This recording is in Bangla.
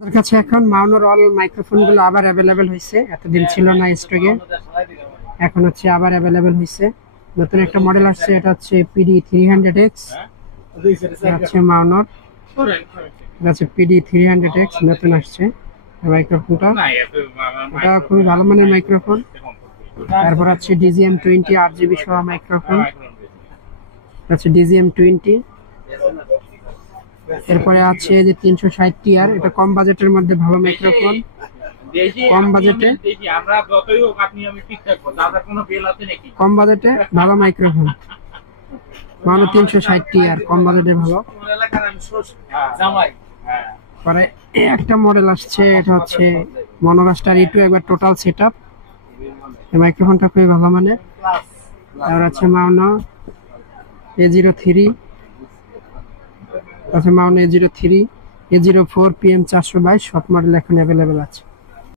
আমাদের কাছে এখন মাউনোর অল মাইক্রোফোন গুলো আবার অ্যাভেলেবেল হয়েছে, এতদিন ছিল না স্টকে, এখন হচ্ছে আবার অ্যাভেলেবেল হয়েছে। নতুন একটা মডেল আসছে, এটা হচ্ছে PD 300X, হচ্ছে মাউনোর, এটা হচ্ছে PD 300X নতুন আসছে মাইক্রোফোনটা, এটা খুবই ভালো মানের মাইক্রোফোন। তারপর আছে DGM 20 8GB সহ মাইক্রোফোন, আছে DGM 20। এরপরে আছে যে 360 TR, এটা কম বাজেটের মধ্যে ভালো মাইক্রোফোন, কম বাজেটে কম বাজেটে ভালো মাইক্রোফোন, মানো 360 TR কম বাজেটে ভালো। পরে একটা মডেল আসছে, এটা হচ্ছে মনোগাস্টার E2, একবার টোটাল সেটআপ, এই মাইক্রোফোনটা খুবই ভালো মানের। আর আছে মাউনো A03, আছে মাউনো A03, A04 PM 422, সব মডেল এখন অ্যাভেলেবেল আছে।